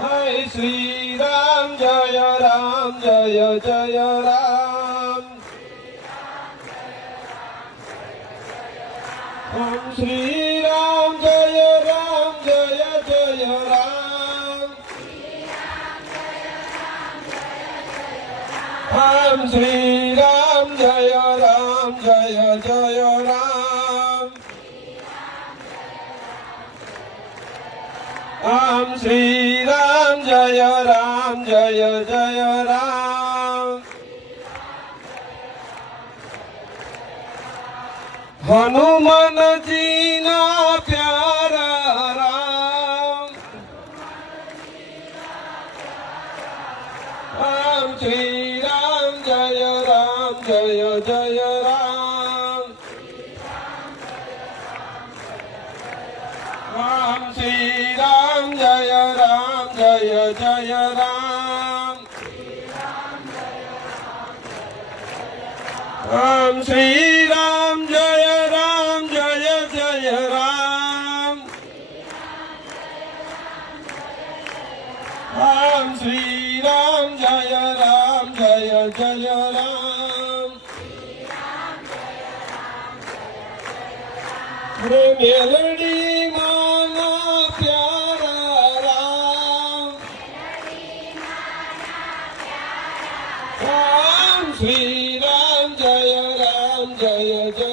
Jai Sri Ram, Jaya Ram, Jaya Jaya Ram. Om Sri Ram, Jaya Ram, Jaya Jaya Ram. Om Sri Ram, Jaya Ram, Jaya Jaya Ram. Om Sri Ram, Jaya Ram, Jaya Jaya Ram. Hanuman ji ना प्यारा राम, राम श्री राम, जय राम, जय जय राम. राम श्री राम, जय राम, जय जय राम. राम श्री राम, जय राम, जय जय राम. राम श्री राम, जय राम, जय जय राम. रे मेलडी माना प्यारा राम. राम श्री राम, जय राम, जय जय